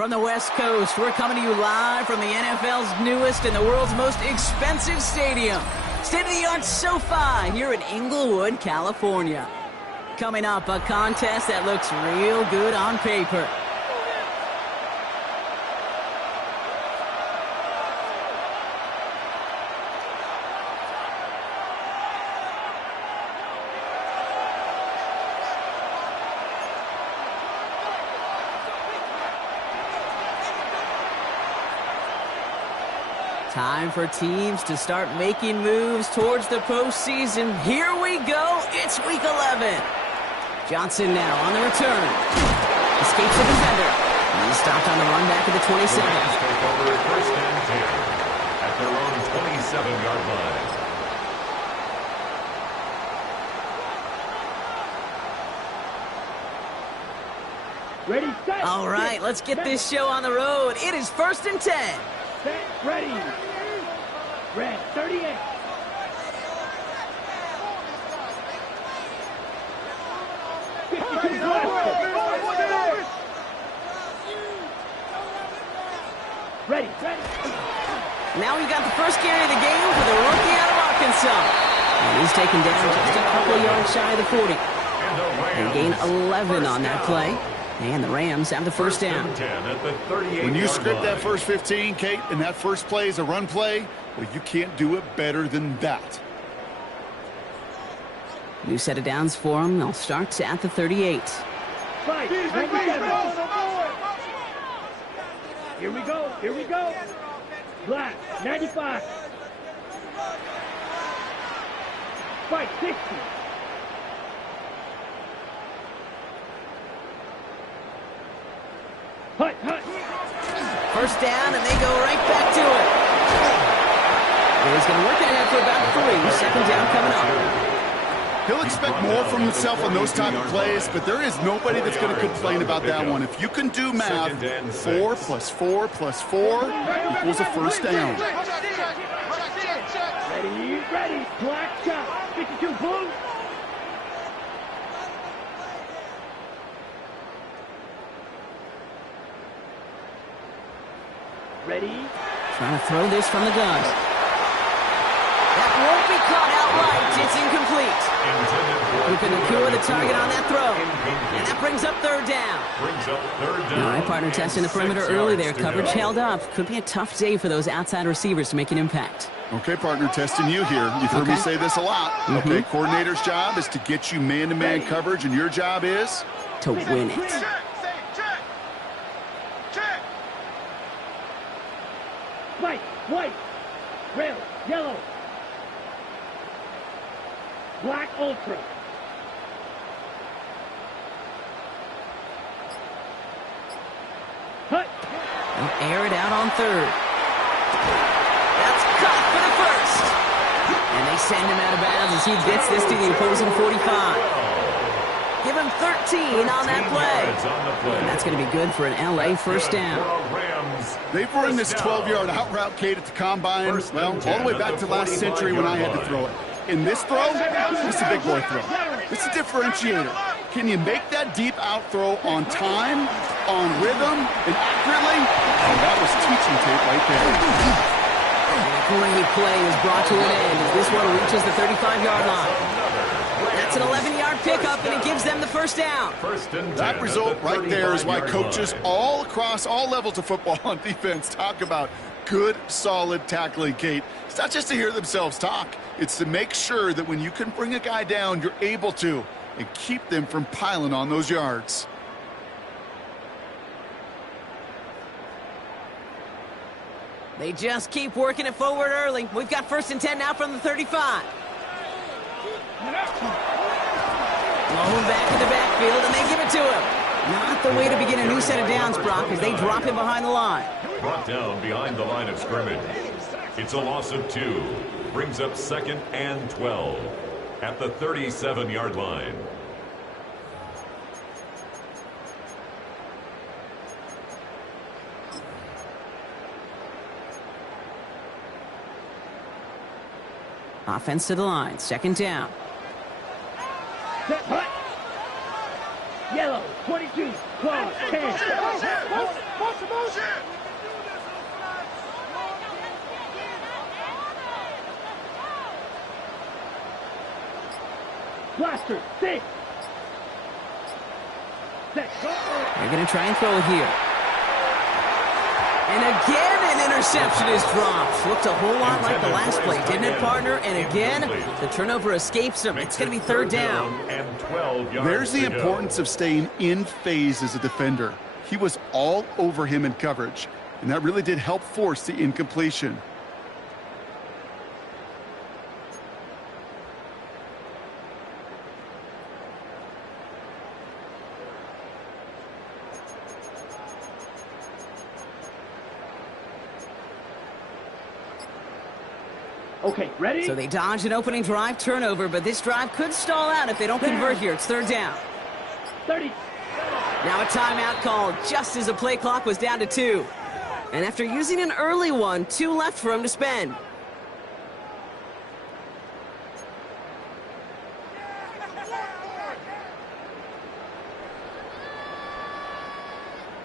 From the West Coast, we're coming to you live from the NFL's newest and the world's most expensive stadium. State-of-the-art SoFi here in Inglewood, California. Coming up, a contest that looks real good on paper. Time for teams to start making moves towards the postseason. Here we go. It's Week 11. Johnson now on the return. Escapes the defender. He's stopped on the run back at the 27. Take over first and 10 at their own 27-yard line. Ready, set. All right, let's get this show on the road. It is first and 10. Set, ready. Red, 38. Ready, ready. Now we got the first carry of the game for the rookie out of Arkansas. And he's taken down just a couple of yards shy of the 40. They gain 11 on that play. And the Rams have the first down. When you script that first 15, Kate, and that first play is a run play, well, you can't do it better than that. New set of downs for them. They'll start at the 38. Fight. Here we go. Here we go. Black, 95. Fight, 60. Hut, hut. First down, and they go right back to it. He's going to work ahead for about 3. Second down coming up. He'll expect more from himself on those type of plays, but there is nobody that's going to complain about that one. If you can do math, 4 plus 4 plus 4 equals a first down. Ready, ready. Black shot. 52, blue. Ready. Trying to throw this from the gun. That won't be caught outright. It's incomplete. Looking to cure the target on that throw. And that brings up third down. All right, partner, testing the perimeter early there. Coverage held up. Could be a tough day for those outside receivers to make an impact. Okay, partner, testing you here. You've heard me say this a lot. Okay, coordinator's job is to get you man-to-man coverage, and your job is? To win it. White, white, red, yellow, black ultra. Hut. They'll air it out on third. That's caught for the first. And they send him out of bounds as he gets this to the opposing 45. Give him 13 on that play. And that's going to be good for an LA first down. They've run this 12-yard out route, Kate, at the combine, well, all the way back to last century when I had to throw it. In this throw, this is a big boy throw. It's a differentiator. Can you make that deep out throw on time, on rhythm, and accurately? Oh, that was teaching tape right there. And a great play is brought to an end as this one reaches the 35-yard line. That's an 11-yard pickup, and it gives them the first down. That result right there is why coaches all across all levels of football on defense talk about good, solid tackling, Kate. It's not just to hear themselves talk. It's to make sure that when you can bring a guy down, you're able to, and keep them from piling on those yards. They just keep working it forward early. We've got first and 10 now from the 35. Blown back in the backfield, and they give it to him. Not the way to begin a new set of downs, Brock, as they drop him behind the line. Brought down behind the line of scrimmage. It's a loss of 2. Brings up second and 12 at the 37-yard line. Offense to the line, second down. Set, hut. Yellow, 22, 12, 10. Blaster, six. Set, go. They're going to try and throw it here. And again, an interception is dropped. Looked a whole lot like the last play, didn't it, partner? And again, the turnover escapes him. It's going to be third down. There's the importance of staying in phase as a defender. He was all over him in coverage, and that really did help force the incompletion. Okay, ready? So they dodge an opening drive turnover, but this drive could stall out if they don't convert here. It's third down. 30. Now a timeout called just as the play clock was down to 2. And after using an early one, 2 left for him to spend.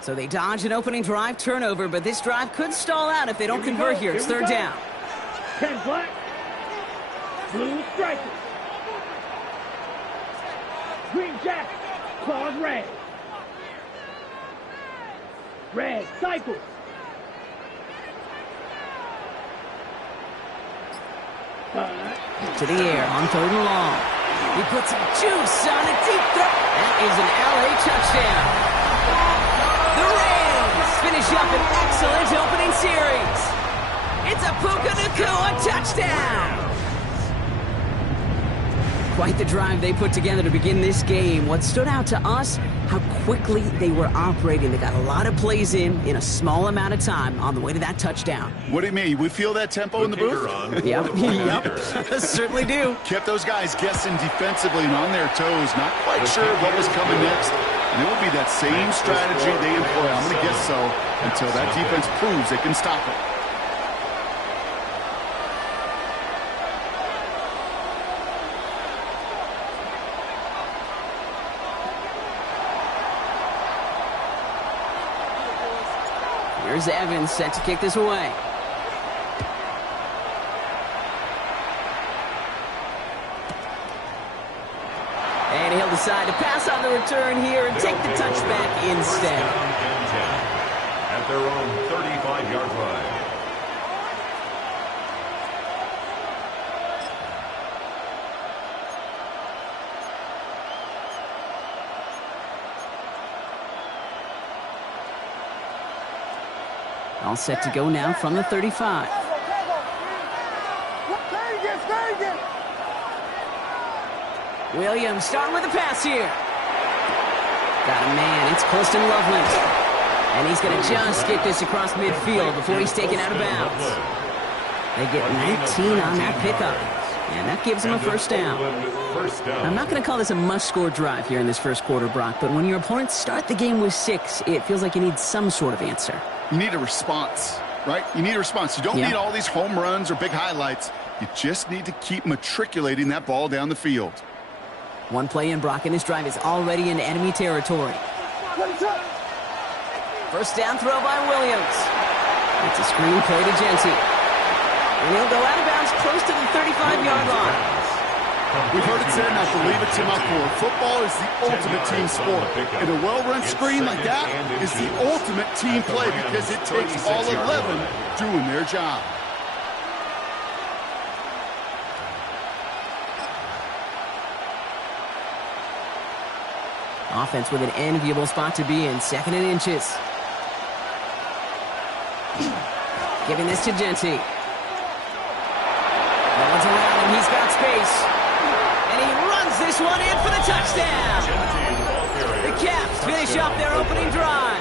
So they dodge an opening drive turnover, but this drive could stall out if they don't convert here. It's third down. 10 black. Blue stripers. Green jacket. Claws red. Red cycles. To the air on third and long. He puts some juice on a deep throw. That is an LA touchdown. The Rams finish up an excellent opening series. It's a Puka Nacua touchdown. Quite the drive they put together to begin this game. What stood out to us, how quickly they were operating. They got a lot of plays in a small amount of time on the way to that touchdown. What do you mean? We feel that tempo in the booth? Yep. Certainly do. Kept those guys guessing defensively and on their toes, not quite sure what was coming next. And it will be that same strategy they employ, I'm going to guess so, until that defense proves they can stop it. Here's Evans set to kick this away. And he'll decide to pass on the return here and take the touchback instead. At their own 35-yard line. All set to go now from the 35. Williams starting with a pass here. Got a man. It's Colston Loveland. And he's going to just get this across midfield before he's taken out of bounds. They get 19 on that pickup. And that gives him a first down. I'm not going to call this a must-score drive here in this first quarter, Brock, but when your opponents start the game with 6, it feels like you need some sort of answer. You need a response, right? You need a response. You don't need all these home runs or big highlights. You just need to keep matriculating that ball down the field. One play in, Brock, and this drive is already in enemy territory. First down throw by Williams. It's a screen play to Genty. And he'll go out of bounds close to the 35-yard line. We've heard it said, and I believe it to my core. Football is the ultimate team sport. And a well-run screen like that is the ultimate team play because it takes all 11 doing their job. Offense with an enviable spot to be in, 2nd and inches. Giving this to Genty. No one's around him, he's got space. And he runs this one in for the touchdown. The Caps finish up their opening drive.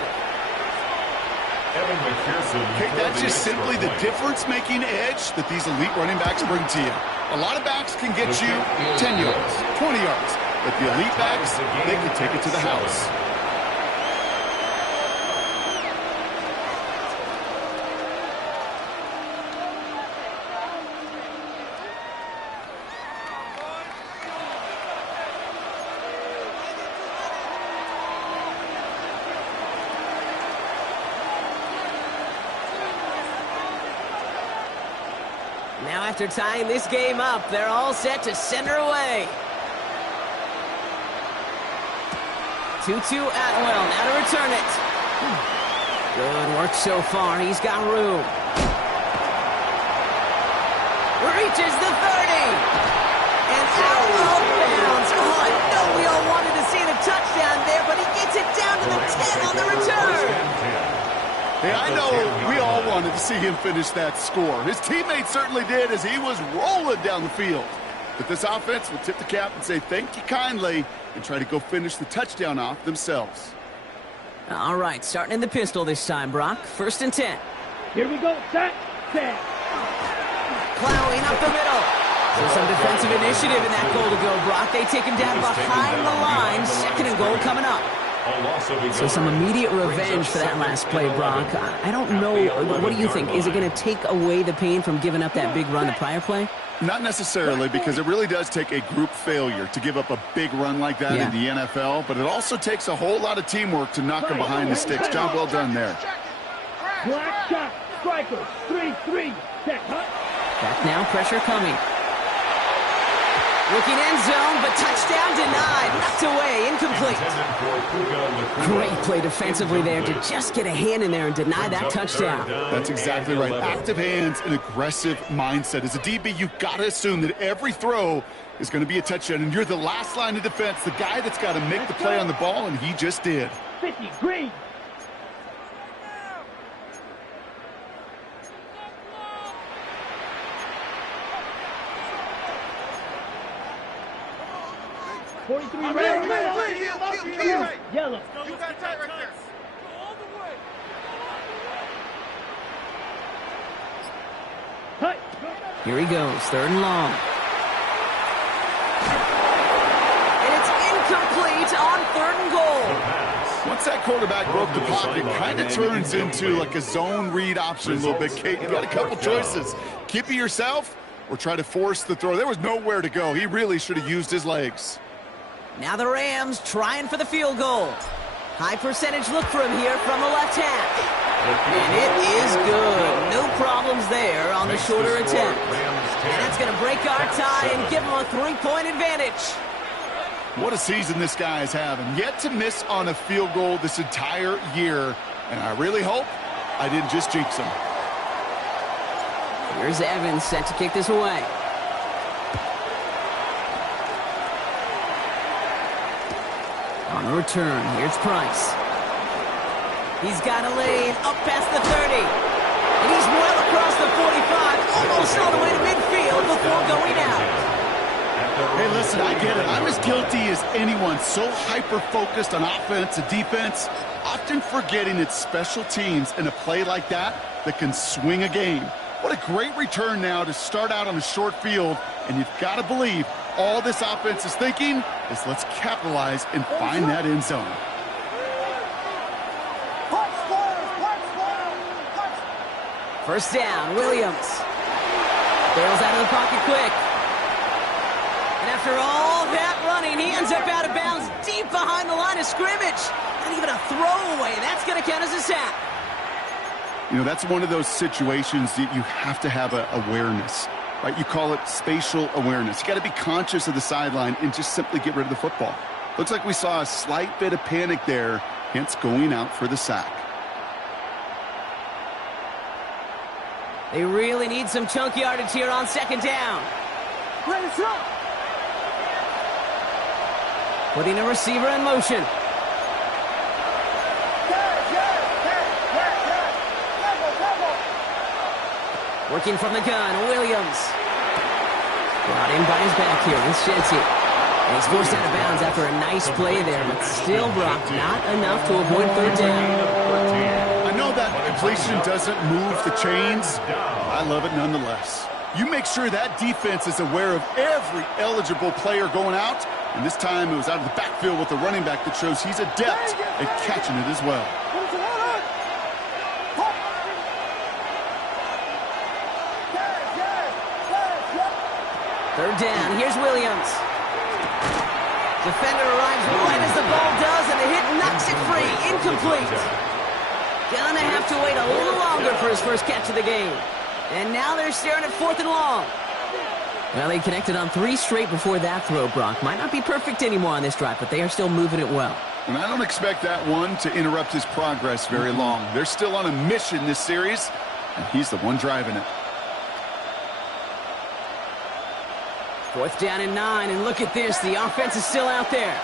Okay, that's just simply the difference-making edge that these elite running backs bring to you. A lot of backs can get you 10 yards, 20 yards. But the elite backs, they can take it to the house. Now after tying this game up, they're all set to send her away. 2-2 Atwell, now to return it. Good work so far, he's got room. Reaches the 30. And out of bounds. Oh, I know we all wanted to see the touchdown there, but he gets it down to the 10 on the return. Hey, I know we all wanted to see him finish that score. His teammates certainly did as he was rolling down the field. But this offense will tip the cap and say thank you kindly and try to go finish the touchdown off themselves. All right, starting in the pistol this time, Brock. 1st and 10. Here we go. Set. Plowing up the middle. So some defensive initiative in that goal to go, Brock. They take him down behind the line. 2nd and goal coming up. So some immediate revenge for that last play, Brock. I don't know. What do you think? Is it going to take away the pain from giving up that big run the prior play? Not necessarily, because it really does take a group failure to give up a big run like that in the NFL, but it also takes a whole lot of teamwork to knock them behind the sticks. Job well done there. Black shot. Striker. 3-3. Check. Back now, pressure coming. Looking end zone, but touchdown denied. Knocked away, incomplete. Great play defensively there to just get a hand in there and deny that touchdown. That's exactly right. Active hands and aggressive mindset. As a DB, you've got to assume that every throw is going to be a touchdown, and you're the last line of defense, the guy that's got to make the play on the ball, and he just did. 50, green. Red. Yellow. You got tight right there. All the way. Tight. Here he goes, 3rd and long. And it's incomplete on 3rd and goal. Once that quarterback broke the pocket, it kind of turns into like a zone read option a little bit. Kate, you got a couple choices. Keep it yourself or try to force the throw. There was nowhere to go. He really should have used his legs. Now the Rams trying for the field goal. High percentage look for him here from the left hash. And it is good. No problems there on the shorter attempt. And that's going to break our tie and give him a 3-point advantage. What a season this guy is having. Yet to miss on a field goal this entire year. And I really hope I didn't just jinx him. Here's Evans set to kick this away. On the return, here's Price. He's got a lane up past the 30. And he's well across the 45, almost all the way to midfield before going out. Hey, listen, I get it. I'm as guilty as anyone. So hyper-focused on offense and defense, often forgetting it's special teams in a play like that can swing a game. What a great return now to start out on a short field, and you've got to believe all this offense is thinking is let's capitalize and find that end zone. First down, Williams. Bails out of the pocket quick. And after all that running, he ends up out of bounds deep behind the line of scrimmage. Not even a throwaway. That's going to count as a sack. You know, that's one of those situations that you have to have awareness. Right, you call it spatial awareness. You got to be conscious of the sideline and just simply get rid of the football. Looks like we saw a slight bit of panic there, hence going out for the sack. They really need some chunk yardage here on 2nd down. Putting a receiver in motion. Working from the gun, Williams. Brought in by his back here with Shensi. And he's forced out of bounds after a nice play there, but still, Brock, not enough to avoid 3rd down. I know that completion doesn't move the chains. I love it nonetheless. You make sure that defense is aware of every eligible player going out, and this time it was out of the backfield with the running back that shows he's adept at catching it as well. 3rd down, here's Williams. Defender arrives right as the ball does, and the hit knocks it free. Incomplete. Gonna have to wait a little longer for his first catch of the game. And now they're staring at 4th and long. Well, they connected on 3 straight before that throw, Brock. Might not be perfect anymore on this drive, but they are still moving it well. And I don't expect that one to interrupt his progress very long. They're still on a mission this series, and he's the one driving it. 4th down and 9, and look at this. The offense is still out there.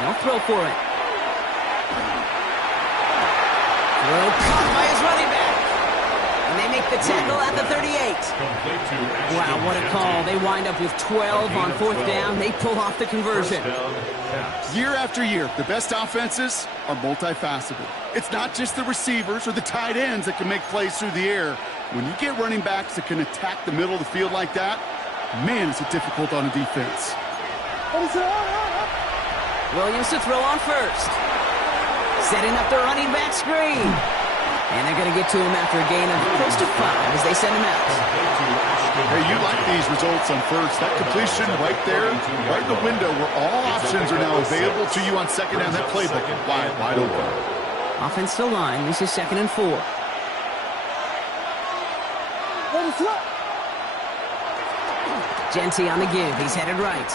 They'll throw for it. Throw caught by his running back. And they make the tackle at the 38. Wow, what a call. They wind up with 12 on 4th down. They pull off the conversion. Year after year, the best offenses are multifaceted. It's not just the receivers or the tight ends that can make plays through the air. When you get running backs that can attack the middle of the field like that, man, is it difficult on a defense. Williams to throw on first. Setting up the running back screen. And they're going to get to him after a gain of close to 5 as they send him out. Hey, you like these results on first. That completion right there, right in the window where all options are now available to you on 2nd down. That playbook wide open. Offensive line. This is 2nd and 4. Genty on the give. He's headed right.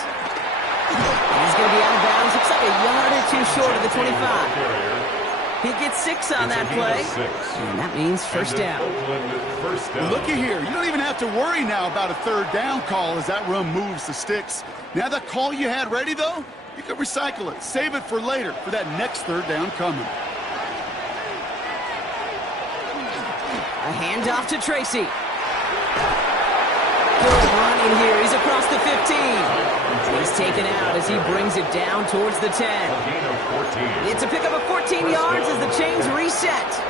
He's going to be out of bounds. Looks like a yard or 2 short of the 25. He gets 6 on that play. And that means first down. Well, looky here. You don't even have to worry now about a 3rd down call as that run moves the sticks. Now that call you had ready, though, you can recycle it. Save it for later for that next 3rd down coming. A handoff to Tracy. Good running here. He's across the 15. He's taken out as he brings it down towards the 10. It's a pickup of 14 yards as the chains reset.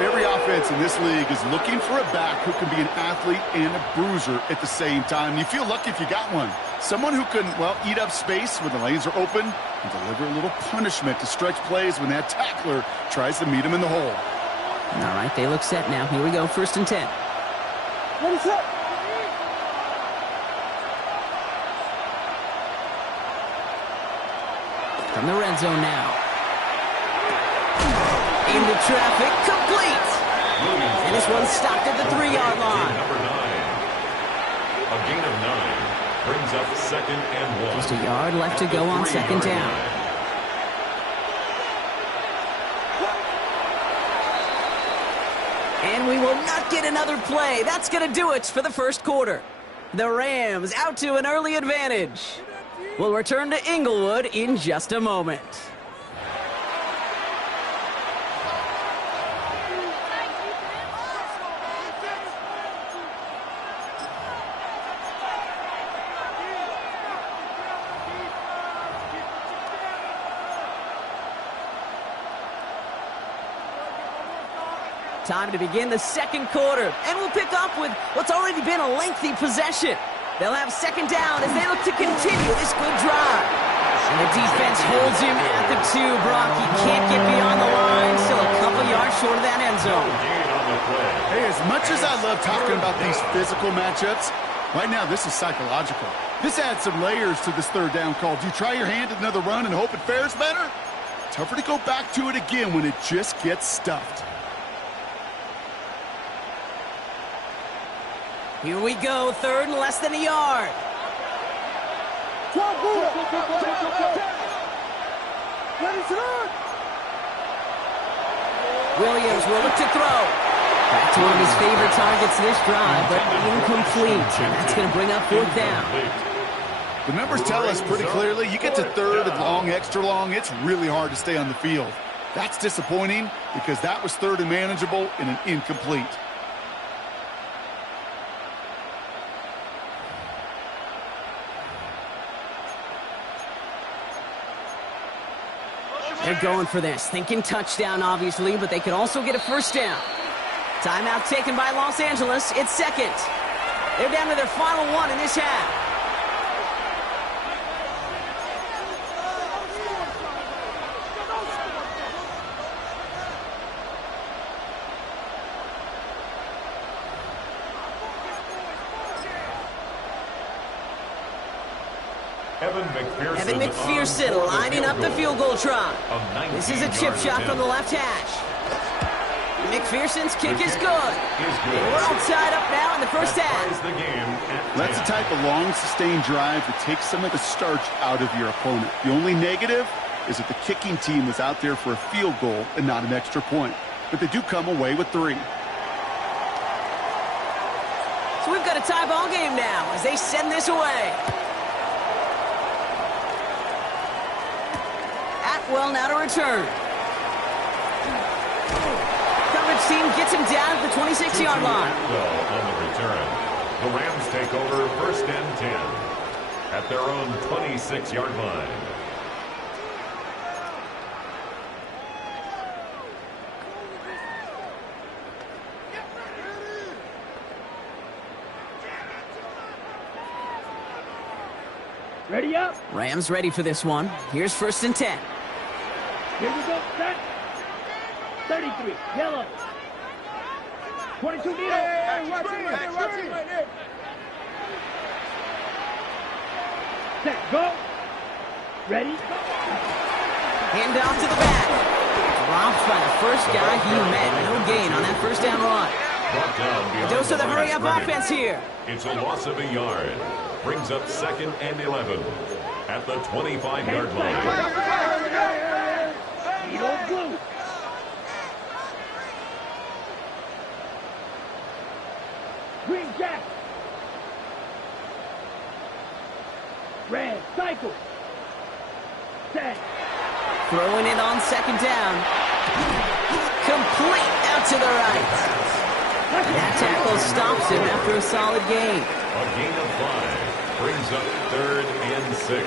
Every offense in this league is looking for a back who can be an athlete and a bruiser at the same time. You feel lucky if you got one. Someone who can, well, eat up space when the lanes are open and deliver a little punishment to stretch plays when that tackler tries to meet him in the hole. All right, they look set now. Here we go, 1st and 10. Ready, set. From the red zone now. Into traffic, complete. And this one's stopped at the 3-yard line. Number 9. A gain of 9 brings up 2nd and 1. Just a yard left to go on 2nd down. And we will not get another play. That's going to do it for the 1st quarter. The Rams out to an early advantage. We'll return to Inglewood in just a moment. Time to begin the 2nd quarter, and we'll pick up with what's already been a lengthy possession. They'll have 2nd down as they look to continue this good drive. And the defense holds him at the 2. Brock, he can't get beyond the line. Still a couple yards short of that end zone. Hey, as much as I love talking about these physical matchups, right now this is psychological. This adds some layers to this 3rd down call. Do you try your hand at another run and hope it fares better? Tougher to go back to it again when it just gets stuffed. Here we go, 3rd and less than a yard. Williams will look to throw. Back to one of his favorite targets this drive, but incomplete. And that's going to bring up 4th down. The numbers tell us pretty clearly, you get to 3rd and long, extra long, it's really hard to stay on the field. That's disappointing because that was 3rd and manageable and an incomplete. They're going for this, thinking touchdown, obviously, but they could also get a 1st down. Timeout taken by Los Angeles. It's 2nd. They're down to their final 1 in this half. Evan McPherson lining up the field goal try. This is a chip shot from the left hash. McPherson's kick is good. And we're all tied up now in the first half. That's the type of long, sustained drive that takes some of the starch out of your opponent. The only negative is that the kicking team was out there for a field goal and not an extra point. But they do come away with 3. So we've got a tie ball game now as they send this away. Atwell now to return. Coverage team gets him down at the 26-yard line. On the return, the Rams take over 1st and 10 at their own 26-yard line. Ready up. Rams ready for this one. Here's 1st and 10. Here we go. Set. 33. Yellow. 22 needle. Hey, watch it right there. Set. Go. Ready. Hand off to the back. Dropped by the first guy he met. No gain on that 1st down run. A dose of the hurry-up offense here. It's a loss of a yard. Brings up 2nd and 11 at the 25-yard line. Needle blue. Green jack. Red cycle. Set. Throwing it on 2nd down. Complete out to the right. And that tackle stops him after a solid gain. A gain of 5 brings up 3rd and 6.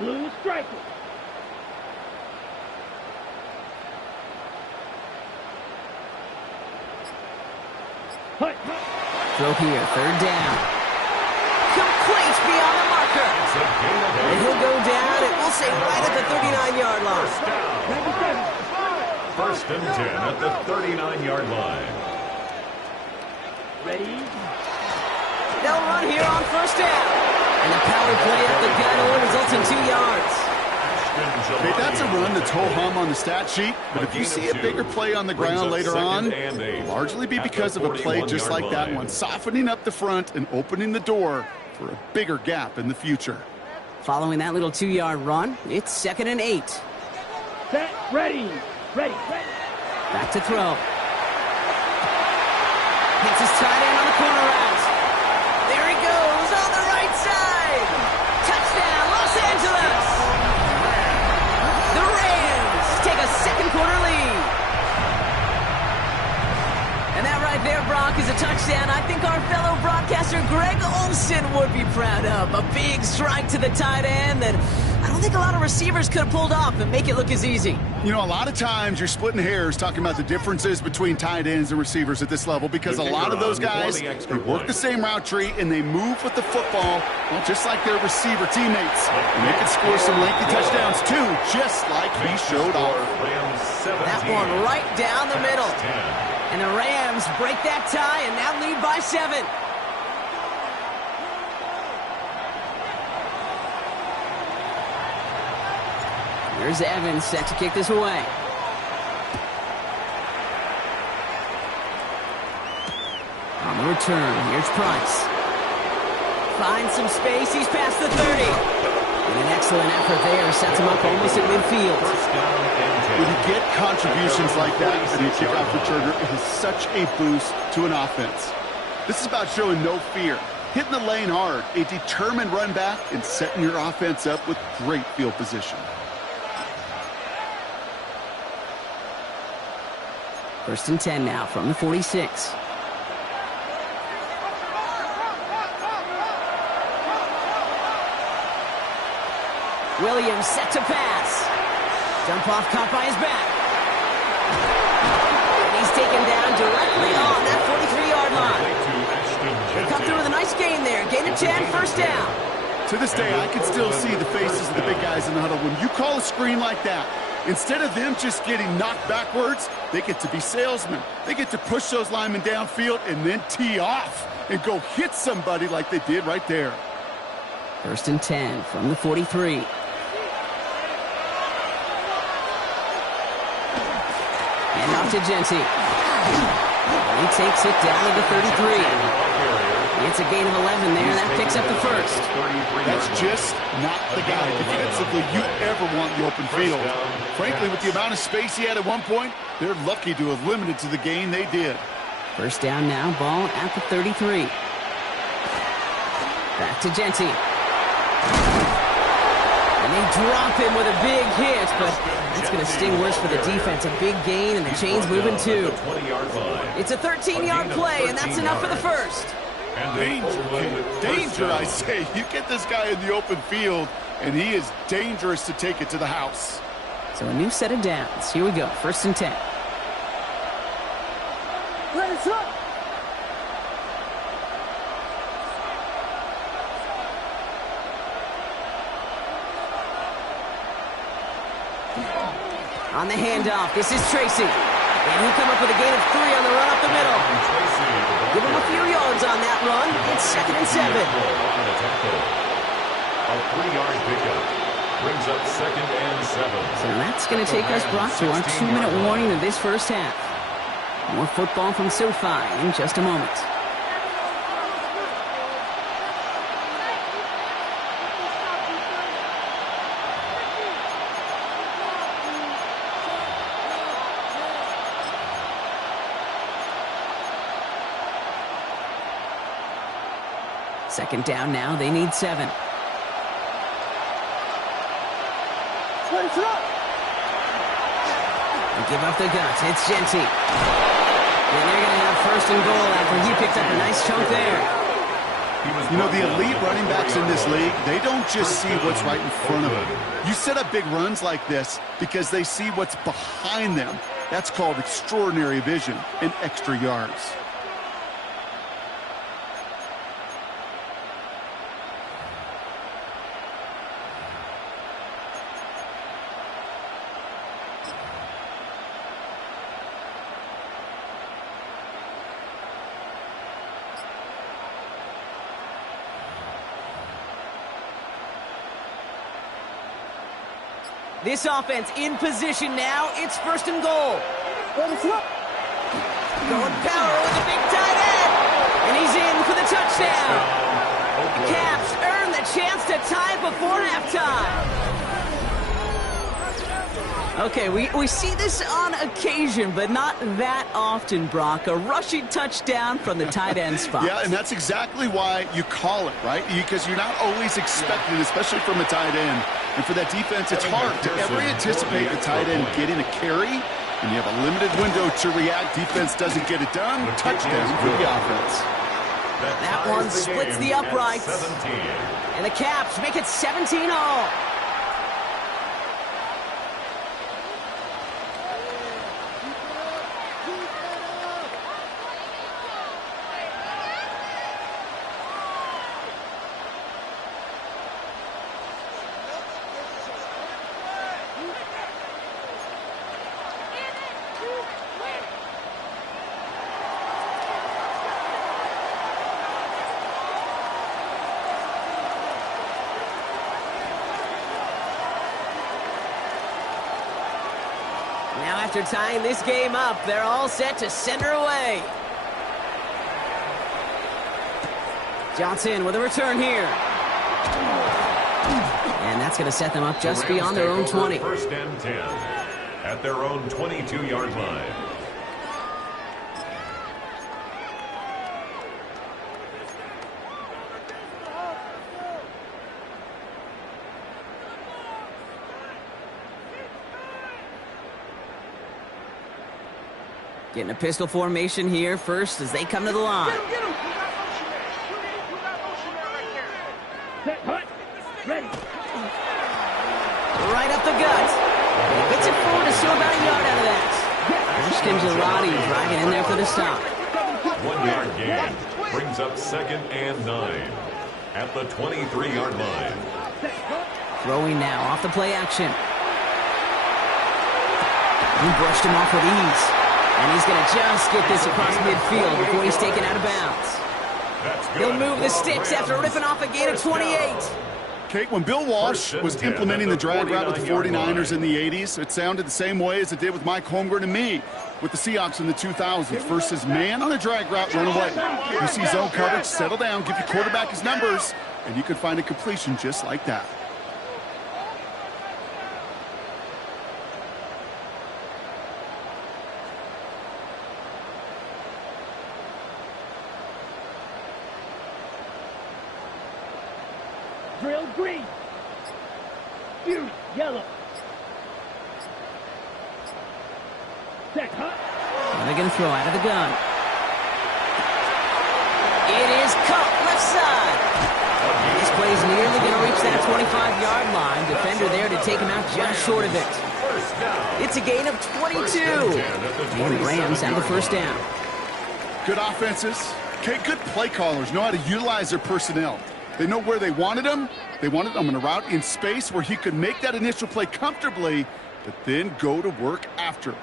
Blue striker. Hut. Throw here, 3rd down. Complete beyond the marker. And he'll go down, and we'll say right at the 39-yard line. 1st and 10 at the 39-yard line. Ready. They'll run here on 1st down. And the power play at the gun only results in 2 yards. Hey, that's a run that's ho-hum on the stat sheet, but if you see a bigger play on the ground later on, it'll largely be because of a play just like that one, softening up the front and opening the door for a bigger gap in the future. Following that little 2-yard run, it's 2nd and 8. Set. Ready. Ready. Back to throw. Hits his tight end on the corner route. There he goes on the right side. Touchdown, Los Angeles. The Rams take a 2nd quarter lead. And that right there, Brock, is a touchdown I think our fellow broadcaster Greg Olsen would be proud of. A big strike to the tight end that I don't think a lot of receivers could have pulled off and make it look as easy. You know, a lot of times you're splitting hairs talking about the differences between tight ends and receivers at this level because a lot of those guys, they work the same route tree and they move with the football, well, just like their receiver teammates. And they can score some lengthy touchdowns too, just like he showed off. That one right down the middle. And the Rams break that tie and now lead by 7. Here's Evans set to kick this away. On the return, here's Price. Finds some space, he's past the 30. And an excellent effort there sets him up almost at midfield. When you get contributions like that and you kick off returner, it is such a boost to an offense. This is about showing no fear, hitting the lane hard, a determined run back, and setting your offense up with great field position. 1st and 10 now from the 46. Williams set to pass. Jump off caught by his back. And he's taken down directly on that 43-yard line. They come through with a nice gain there. Gain of 10, 1st down. To this day, I can still see the faces of the big guys in the huddle. When you call a screen like that, instead of them just getting knocked backwards, they get to be salesmen. They get to push those linemen downfield and then tee off and go hit somebody like they did right there. 1st and 10 from the 43. And off to Genty. He takes it down to the 33. It's a gain of 11 there, and that picks up the first. That's just not the guy defensively you ever want in the open field. Frankly, with the amount of space he had at one point, they're lucky to have limited to the gain they did. 1st down now, ball at the 33. Back to Genty. And they drop him with a big hit, but that's going to sting worse for the defense. A big gain, and the chain's moving too. It's a 13-yard play, and that's enough for the first. Danger, I say. You get this guy in the open field, and he is dangerous to take it to the house. So a new set of downs. Here we go, 1st and 10. On the handoff, this is Tracy. And he'll come up with a gain of 3 on the run up the middle. Give him a few yards on that run. It's 2nd and 7. A 3-yard pickup brings up 2nd and 7. So that's going to take us, Brock, to our 2-minute warning of this first half. More football from SoFi in just a moment. Second down now, they need 7. They give up the guts, it's Genty. And they're going to have 1st and goal after he picked up a nice chunk there. You know, the elite running backs in this league, they don't just see what's right in front of them. You set up big runs like this because they see what's behind them. That's called extraordinary vision and extra yards. This offense in position now. It's 1st and goal. Going power with a big tight end. And he's in for the touchdown. The Caps earn the chance to tie it before halftime. Okay, we see this on occasion, but not that often, Brock. A rushing touchdown from the tight end spot. Yeah, and that's exactly why you call it, right? Because you're not always expecting, especially from a tight end. And for that defense, it's hard to ever anticipate the tight end getting a carry. And you have a limited window to react. Defense doesn't get it done. Touchdown for the offense. That one splits the uprights. And the Caps make it 17-all. Now after tying this game up, they're all set to send her away. Johnson with a return here. And that's going to set them up just beyond their own 20. 1st and 10 at their own 22-yard line. Getting a pistol formation here first as they come to the line. Ready. Right up the gut. He gets it forward to still about a yard out of that. Ashton Gelati driving in there for the stop. 1-yard gain brings up 2nd and 9. at the 23-yard line. Throwing now off the play action. He brushed him off with ease. And he's going to just get this across midfield before he's taken out of bounds. He'll move the sticks after ripping off a gain of 28. Kate, when Bill Walsh was implementing the drag route with the 49ers in the 80s, it sounded the same way as it did with Mike Holmgren and me with the Seahawks in the 2000s. Versus man on a drag route, run away. You see zone coverage, settle down, give your quarterback his numbers, and you can find a completion just like that. Drill green. Fury yellow. Set hot. And they're going to throw out of the gun. It is caught left side. This play's nearly going to reach that 25-yard line. Defender there to take him out just short of it. It's a gain of 22. And the Rams have the first down. Good offenses. Okay, good play callers know how to utilize their personnel. They know where they wanted him. They wanted him in a route in space where he could make that initial play comfortably, but then go to work after.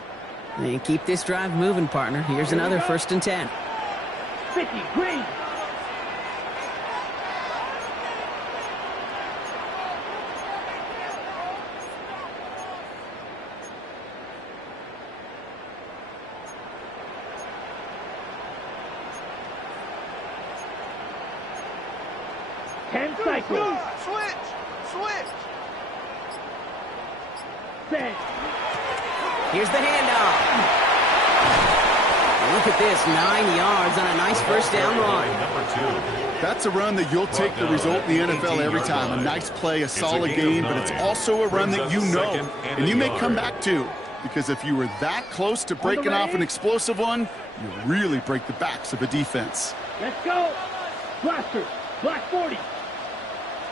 And keep this drive moving, partner. Here's another 1st and 10. 50 green. Cycle. Switch. Set. Here's the handoff. And look at this, 9 yards on a nice first down run. That's a run that you'll take the result in the NFL every time. A nice play, a solid game, but it's also a run that you know, and you may come back to. Because if you were that close to breaking off an explosive one, you really break the backs of a defense. Let's go. Blaster. Black 40.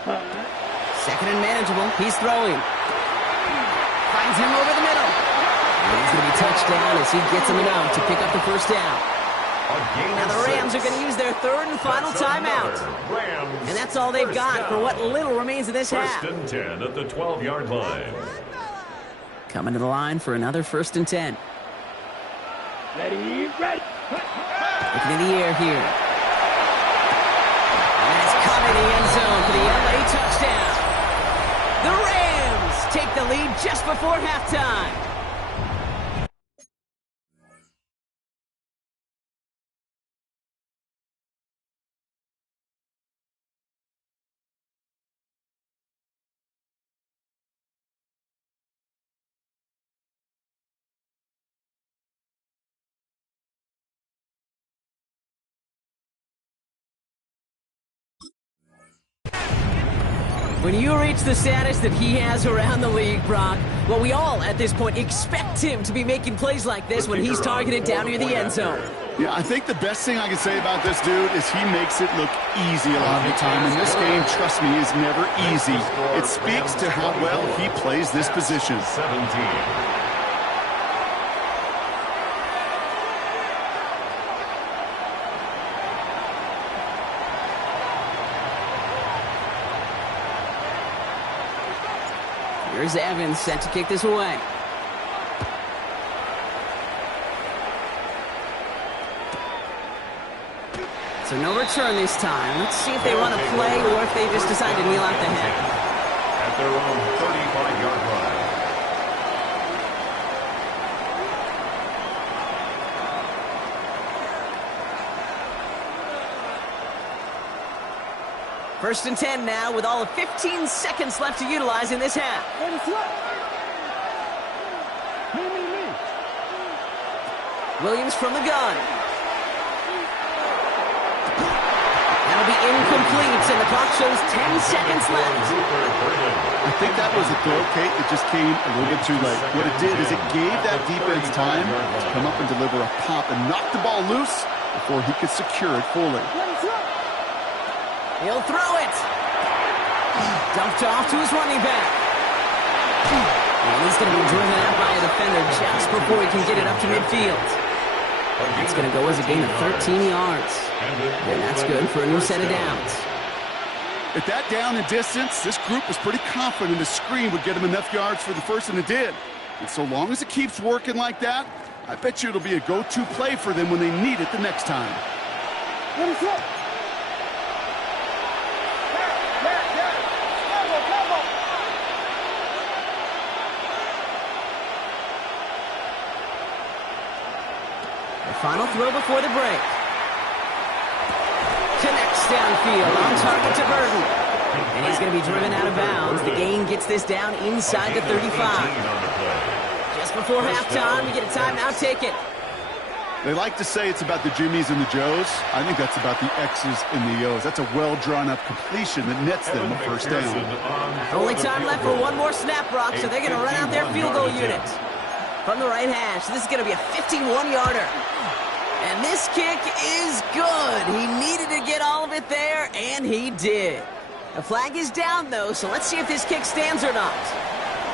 Second and manageable. He's throwing. Finds him over the middle. And he's going to be touchdown as he gets him enough to pick up the first down. Now the Rams are going to use their 3rd and final timeout. And that's all they've got for what little remains of this half. 1st and 10 at the 12-yard line. Coming to the line for another 1st and 10. Ready. Looking in the air here. In the end zone for the LA touchdown. The Rams take the lead just before halftime. When you reach the status that he has around the league, Brock, well, we all at this point expect him to be making plays like this when he's targeted down near the end zone. Yeah, I think the best thing I can say about this dude is he makes it look easy a lot of the time. And this game, trust me, is never easy. It speaks to how well he plays this position. 17. Here's Evans set to kick this away. So no return this time. Let's see if they run a play or if they just decide to kneel out the head. At their own 35-yard line. First and 10 now with all of 15 seconds left to utilize in this half. Williams from the gun. That'll be incomplete, and the clock shows 10 seconds left. I think that was a throw, Kate, that just came a little bit too late. What it did is it gave that defense time to come up and deliver a pop and knock the ball loose before he could secure it fully. He'll throw it. Dumped off to his running back. And he's going to be driven out by a defender just before he can get it up to midfield. It's going to go as a gain of 13 yards. And that's good for a new set of downs. At that down and distance, this group was pretty confident a screen would get him enough yards for the first, and it did. And so long as it keeps working like that, I bet you it'll be a go-to play for them when they need it the next time. The final throw before the break. Connects downfield, on target to Burton. And he's going to be driven out of bounds. The gain gets this down inside the 35. Just before halftime, we get a timeout. Take it. They like to say it's about the Jimmies and the Joes. I think that's about the X's and the O's. That's a well-drawn-up completion that nets them a first down. Only time left for one more snap, Brock, so they're going to run out their field goal unit. From the right hash, this is going to be a 51-yarder. And this kick is good. He needed to get all of it there, and he did. The flag is down, though, so let's see if this kick stands or not.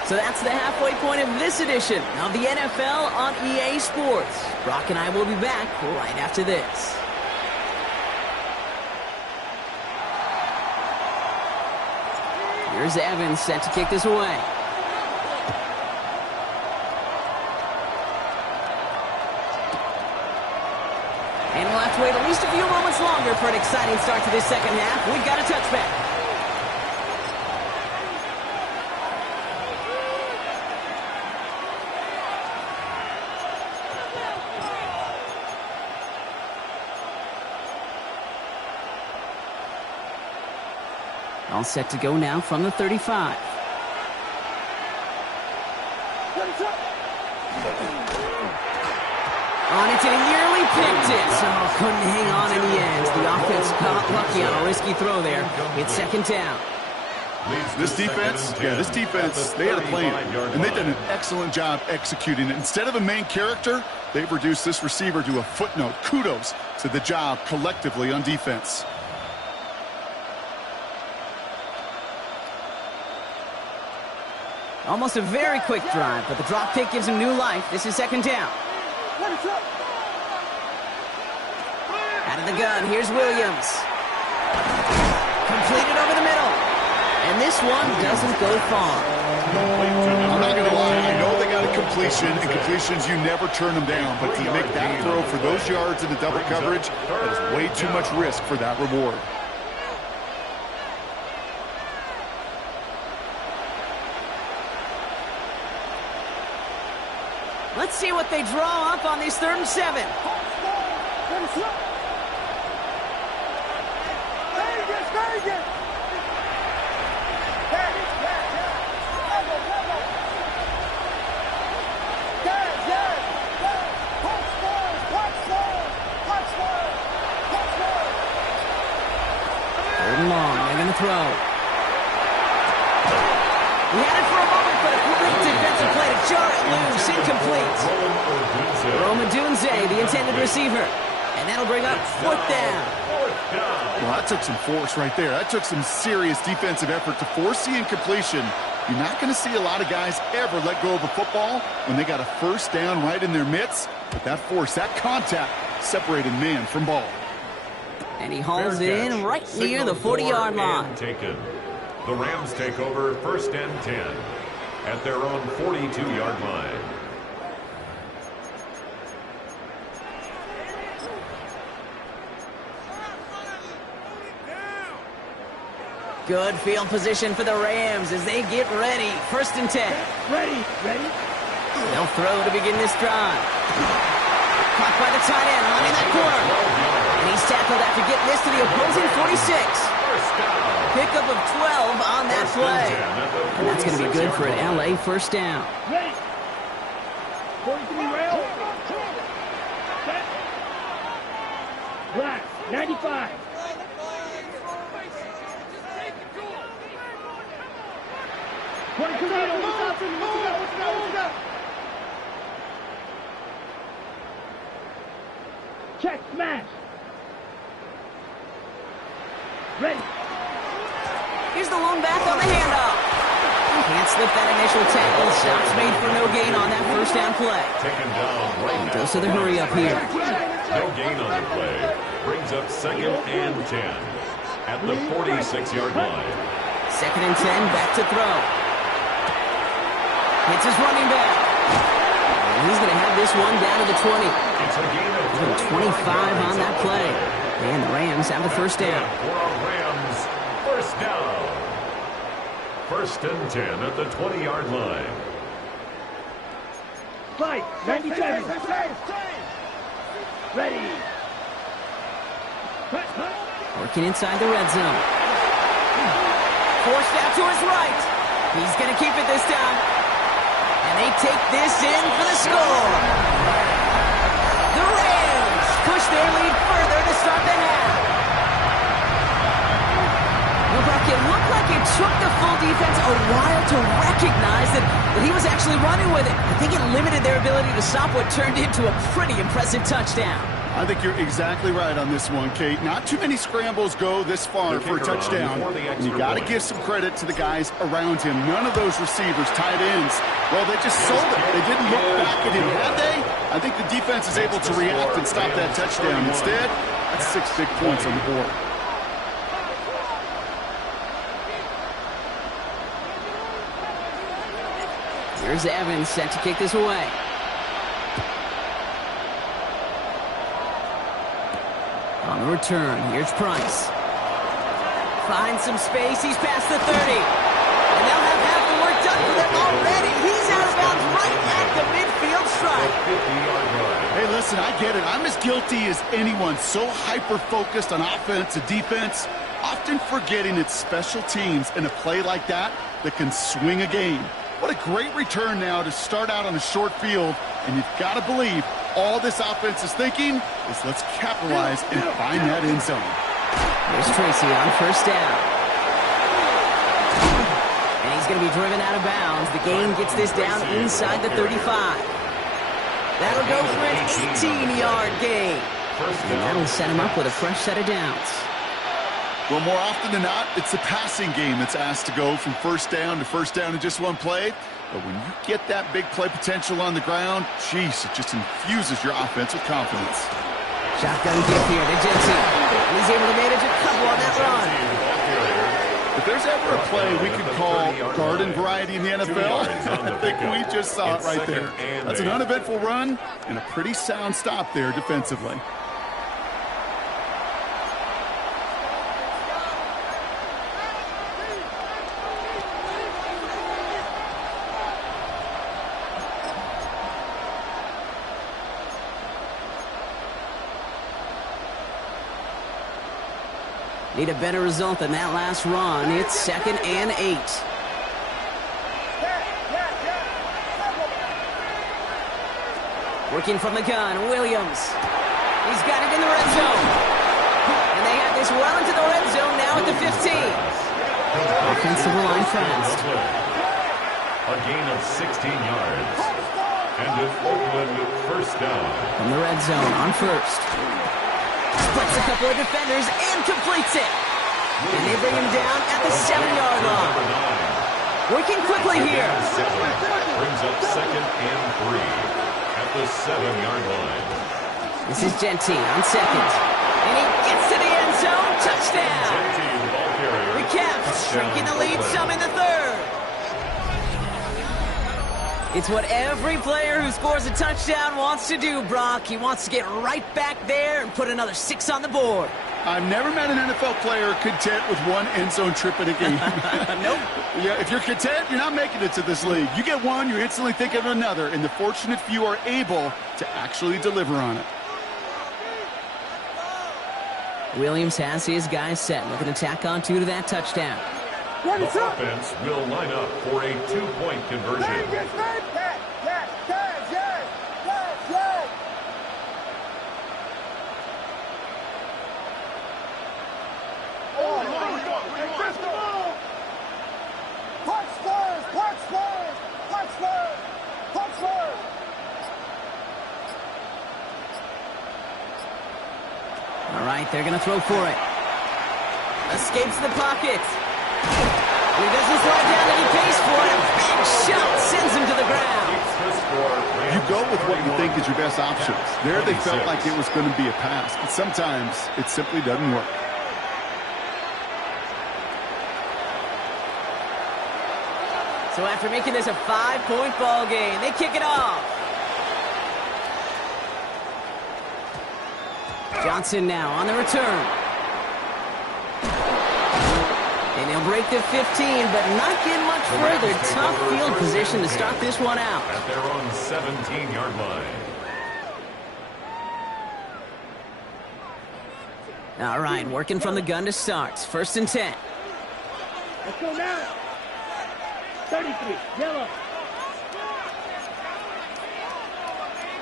So that's the halfway point of this edition of the NFL on EA Sports. Brock and I will be back right after this. Here's Evans set to kick this away. And we'll have to wait at least a few moments longer for an exciting start to this second half. We've got a touchback. All set to go now from the 35. On it, and he nearly picked it. So couldn't hang on in the end. The offense got lucky on a risky throw there. It's second down. This defense, they had a plan. And they've done an excellent job executing it. Instead of a main character, they've reduced this receiver to a footnote. Kudos to the job collectively on defense. Almost a very quick drive, but the drop kick gives him new life. This is second down. Out of the gun, here's Williams. Completed over the middle. And this one doesn't go far. I'm not going to lie, I know they got a completion, and completions, you never turn them down. But to make that throw for those yards in the double coverage, that is way too much risk for that reward. Let's see what they draw up on these 3rd and 7. Third and long, they're going to throw. He had it for a moment, but a quick defensive play to jar it loose, incomplete. Rome Odunze, the intended receiver. And that'll bring up 4th down. Well, that took some force right there. That took some serious defensive effort to force the incompletion. You're not going to see a lot of guys ever let go of a football when they got a first down right in their midst. But that force, that contact, separated man from ball. And he hauls it in right near the 40-yard line. Taken. The Rams take over 1st and 10 at their own 42-yard line. Good field position for the Rams as they get ready. 1st and 10. Ready. They'll throw to begin this drive. Caught by the tight end, running that corner. And he's tackled after getting this to the opposing 46. Pickup of 12 on that play. And that's going to be good for an LA first down. Ready. 43 rail. Set. Black. 95. Check, smash. Ready. Here's the lone back on the handoff. Can't slip that initial tackle. Stops made for no gain on that first down play. Taken down right Goes to the hurry up here. No gain on the play. Brings up 2nd and 10. at the 46-yard line. 2nd and 10, back to throw. It's his running back. And he's going to have this one down to the 20. It's a gain of 25 on that play. And the Rams have the first down. For a Rams first down. 1st and 10 at the 20-yard line. Fight, 97. Ready. Working inside the red zone. Forced out to his right. He's going to keep it this time. And they take this in for the score. The Rams push their lead further to start the half. Well, Brock, it looked like it took the full defense a while to recognize that he was actually running with it. I think it limited their ability to stop what turned into a pretty impressive touchdown. I think you're exactly right on this one, Kate. Not too many scrambles go this far for a touchdown. And you got to give some credit to the guys around him. None of those receivers, tight ends, well, they just sold it. They didn't look back at him, had they? I think the defense is able to react and stop that touchdown. Instead, that's 6 big points on the board. Here's Evans set to kick this away. On the return, here's Price. Finds some space, he's past the 30. And they'll have half the work done for them already. He's out of bounds right at the midfield stripe. Hey, listen, I get it. I'm as guilty as anyone. So hyper-focused on offense and defense, often forgetting it's special teams in a play like that that can swing a game. What a great return now to start out on a short field, and you've got to believe all this offense is thinking is let's capitalize and find that end zone. Here's Tracy on first down. And he's going to be driven out of bounds. The game gets this down inside the 35. That'll go for an 18-yard gain. And that'll set him up with a fresh set of downs. Well, more often than not, it's the passing game that's asked to go from first down in just one play. But when you get that big play potential on the ground, geez, it just infuses your offense with confidence. Shotgun gift here to Jensen. He's able to manage a couple on that run. If there's ever a play we could call garden variety in the NFL, I think we just saw it right there. That's an uneventful run and a pretty sound stop there defensively. Need a better result than that last run. It's 2nd and 8. Working from the gun, Williams. He's got it in the red zone. And they have this well into the red zone now at the 15. Offensive line fast. A gain of 16 yards. And an Oakland first down. From the red zone on first. Splits a couple of defenders and completes it. And they bring him down at the 7-yard line. Working quickly here. Brings up 2nd and 3 at the 7-yard line. This is Genty on second. And he gets to the end zone. Touchdown. The Caps shrinking the lead some in the 3rd. It's what every player who scores a touchdown wants to do, Brock. He wants to get right back there and put another 6 on the board. I've never met an NFL player content with one end zone trip in a game. Nope. Yeah, if you're content, you're not making it to this league. You get one, you instantly think of another, and the fortunate few are able to actually deliver on it. Williams has his guys set, looking to tack on 2 to that touchdown. The offense will line up for a 2-point conversion. All right, they're going to throw for it. Escapes the pocket. He doesn't slide down and he pays for it. A big shot sends him to the ground. You go with what you think is your best options. There they felt like it was going to be a pass, but sometimes it simply doesn't work. So after making this a 5-point ball game, they kick it off. Johnson now on the return. And he'll break the 15, but not get much further. Tough field position to start this one out. At their own 17-yard line. All right, working from the gun to start. 1st and 10. Let's go now. 33, yellow.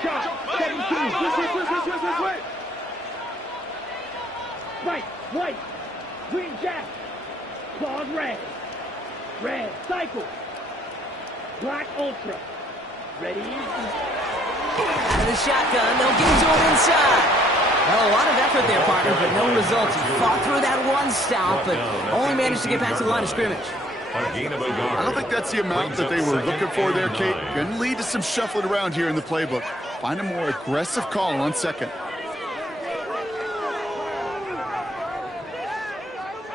Shot, 17. Right, white, green jack. Claws red. Red, cycle. Black ultra. Ready? Out of the shotgun, they'll get to him inside. Well, a lot of effort there, partner, but no results. He fought through that one stop, but only managed to get back to the line of scrimmage. A gain of a yard. I don't think that's the amount that they were looking for there, Kate. Going to lead to some shuffling around here in the playbook. Find a more aggressive call on 2nd.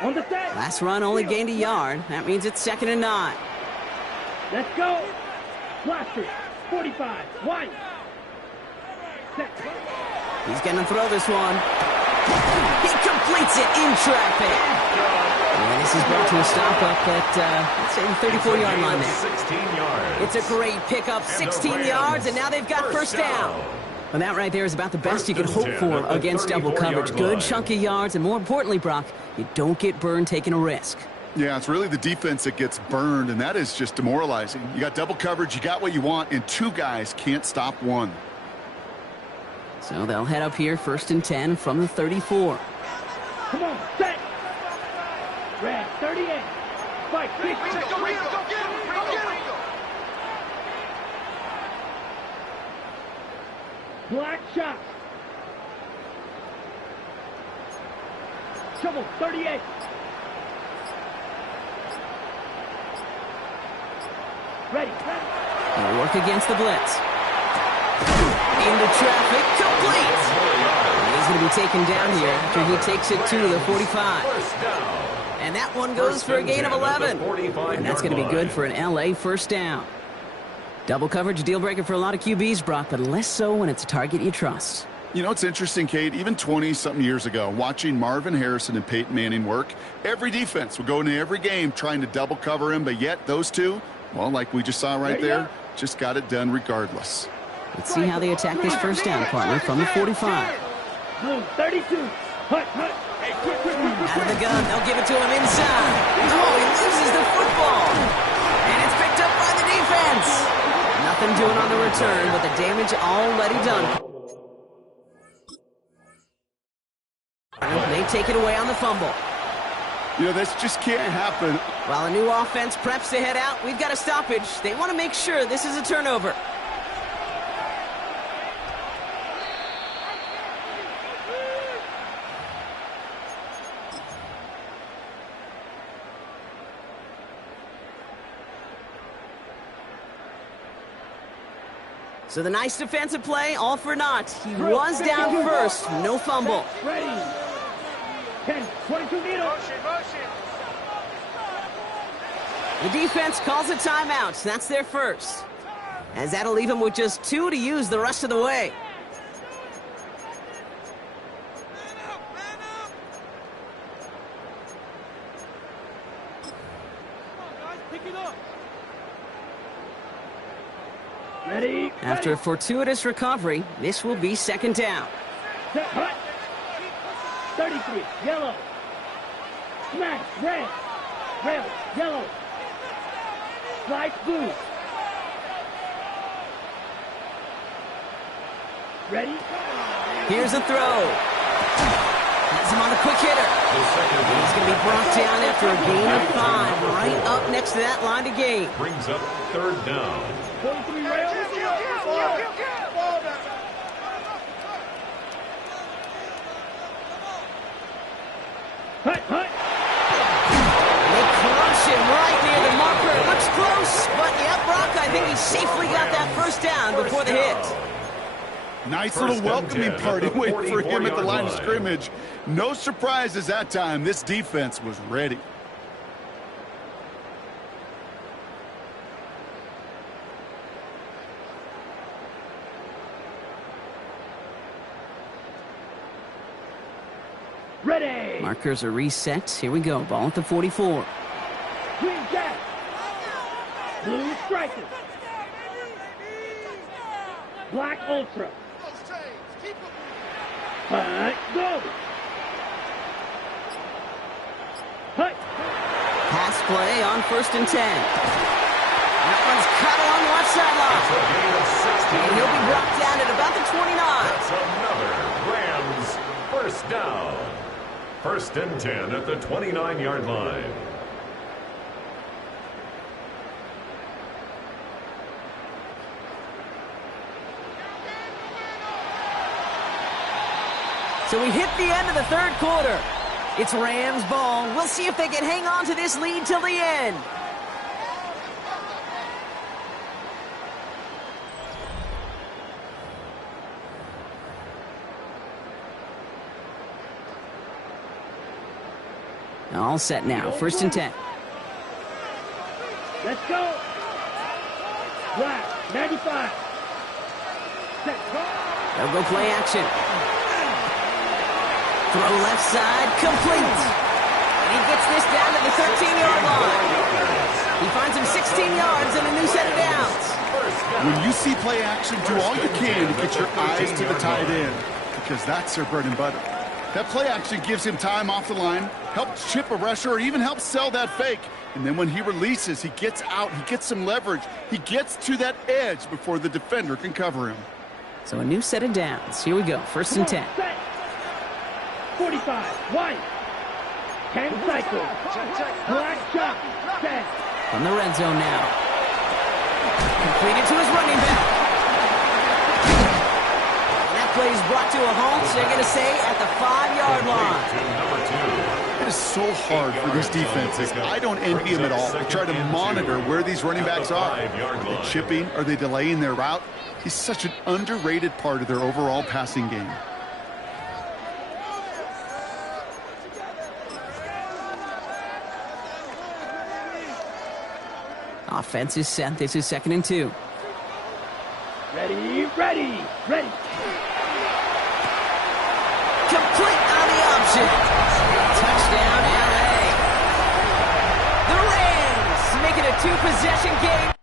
On the set. Last run only gained a yard. That means it's 2nd and 9. Let's go. Blaster, 45, white. Set. He's going to throw this one. He completes it in traffic. And this is brought to a stop up at, let's say, the 34-yard line there. 16 yards. It's a great pickup, 16 yards, and now they've got first down. And that right there is about the best you can hope for against double coverage. Good chunk of yards, and more importantly, Brock, you don't get burned taking a risk. Yeah, it's really the defense that gets burned, and that is just demoralizing. You got double coverage, you got what you want, and 2 guys can't stop 1. So they'll head up here, 1st and 10 from the 34. Come on, set. Red, 38. Fight, kick. Go get him, go get him, go get him. Black shot. Shovel, 38. Ready. He'll work against the blitz. Into traffic, complete. He's going to be taken down here after he takes it to the 45. And that one goes for a gain of 11. And that's going to be good for an LA first down. Double coverage deal breaker for a lot of QBs, Brock, but less so when it's a target you trust. You know, it's interesting, Kate, even 20-something years ago, watching Marvin Harrison and Peyton Manning work, every defense would go into every game trying to double cover him, but yet those two, well, like we just saw right there, just got it done regardless. Let's see how they attack this first down, partner, from the 45. Blue, 32. Hut, hut. Out of the gun, they'll give it to him inside. Oh, he loses the football. And it's picked up by the defense. Nothing doing on the return, but the damage already done. They take it away on the fumble. You know, this just can't happen. While a new offense preps to head out, we've got a stoppage. They want to make sure this is a turnover. So the nice defensive play, all for naught. He was down first, no fumble. Ready. 10, 22 meters. The defense calls a timeout. That's their first. As that'll leave them with just 2 to use the rest of the way. Ready. After a fortuitous recovery, this will be 2nd down. Set, hut. 33, yellow. Smash, red. Rail, yellow. Slide, blue. Ready? Here's a throw. Has him on the quick hitter. He's going to be brought down after a gain of 5, right up next to that line of gain. Brings up 3rd down. 43 rail. Hut, hut. They crush him right near the marker. It looks close, but yeah, Brock, I think he safely got that first down before the hit. Nice little welcoming party waiting for him at the line of scrimmage. No surprises that time. This defense was ready. Ready. Markers are reset. Here we go. Ball at the 44. Green Jack. Blue Strikers. Black Ultra. Hut, go. Hut. Pass play on 1st and 10. That one's cut along the left sideline. And he'll be brought down at about the 29. That's another Rams first down. 1st and 10 at the 29-yard line. So we hit the end of the 3rd quarter. It's Rams ball. We'll see if they can hang on to this lead till the end. All set now. 1st and 10. Let's go. Black 95. Set. They'll go play action. Throw left side, complete. And he gets this down to the 13-yard line. He finds him 16 yards and a new set of downs. When you see play action, do all you can to get your eyes to the tight end, because that's their bread and butter. That play action gives him time off the line, helps chip a rusher, or even helps sell that fake. And then when he releases, he gets out, he gets some leverage. He gets to that edge before the defender can cover him. So a new set of downs. Here we go. 1st and 10. 45, white. 10 cycle. Black shot. Set. From the red zone now. Completed to his running back. And that play is brought to a halt, so they're going to say at the 5-yard line. It is so hard for these defenses. I don't envy them at all. They try to monitor where these running backs are. Are they chipping? Are they delaying their route? He's such an underrated part of their overall passing game. Offense is set. This is 2nd and 2. Ready, ready, ready. Complete on the option. Touchdown, LA. The Rams make it a 2-possession game.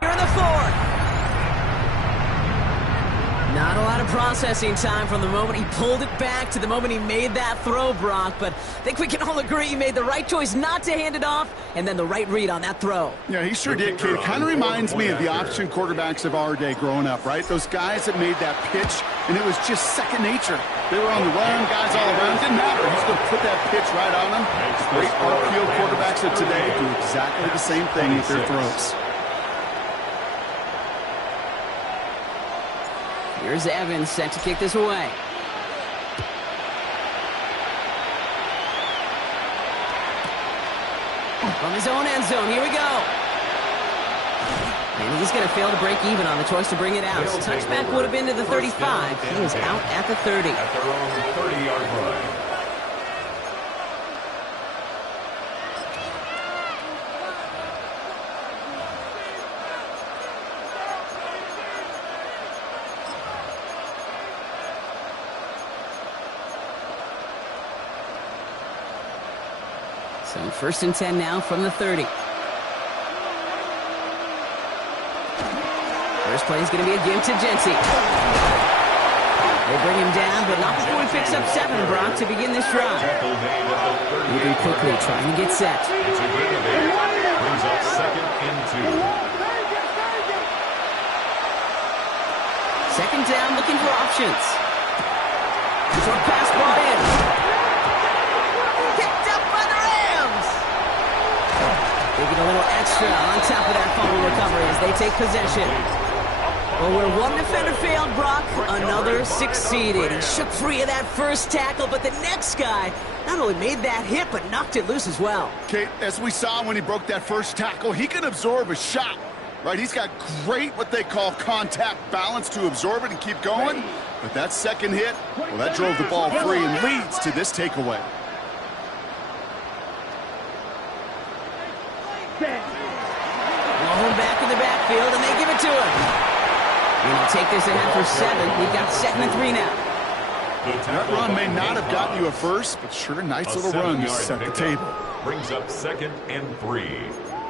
Here in the 4th. Not a lot of processing time from the moment he pulled it back to the moment he made that throw, Brock. But I think we can all agree he made the right choice not to hand it off, and then the right read on that throw. Yeah, he sure did, kid. It kind of reminds me of the option quarterbacks of our day growing up, right? Those guys that made that pitch, and it was just second nature. They were on the run, guys all around. Didn't matter. He's going to put that pitch right on them. Great RPO quarterbacks of today do exactly the same thing with their throws. Here's Evans set to kick this away. From his own end zone, here we go. And he's going to fail to break even on the choice to bring it out. Touchback would have been to the 35. He is out at the 30. At their own 30-yard line. So 1st and 10 now from the 30. First play is going to be a give to Jency. They bring him down, but not before he picks up 7, Brock, to begin this drive. Moving quickly, trying to get set. It's a gain of 8. Brings up 2nd and 2. Second down, looking for options. Short pass brought in. Picked up by the Rams. They get a little extra on top of that fumble recovery as they take possession. Well, where one defender failed, Brock, another succeeded. He shook free of that first tackle, but the next guy not only made that hit, but knocked it loose as well. Kate, as we saw when he broke that first tackle, he can absorb a shot, right? He's got great, what they call contact balance to absorb it and keep going. But that second hit, well, that drove the ball free and leads to this takeaway. Blown back in the backfield, and they give it to him. And he'll take this ahead for 7. We've got 2nd and 3 now. That run may not have gotten you a first, but sure, nice little run to set the table. Brings up 2nd and 3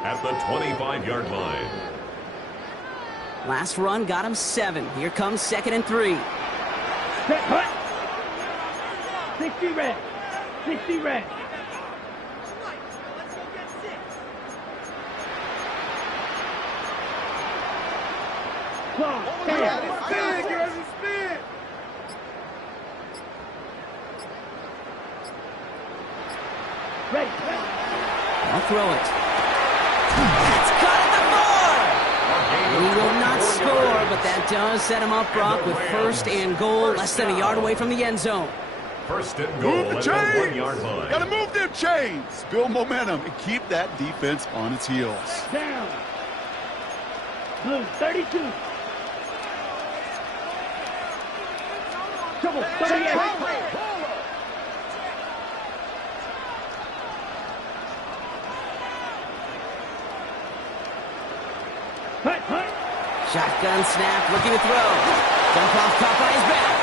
at the 25-yard line. Last run got him 7. Here comes 2nd and 3. Set, hut. 60 red. 60 red. Close. Ready. I'll throw it. It's caught at the 4! He will not score, but that does set him up, Brock, with 1st and goal, less than a yard away from the end zone. 1st and goal Move the at the chains! 1-yard line. Gotta move them chains! Build momentum and keep that defense on its heels. Down. Blue, 32. Trouble, 38. Shotgun snap, looking to throw. Dump off, caught by his back.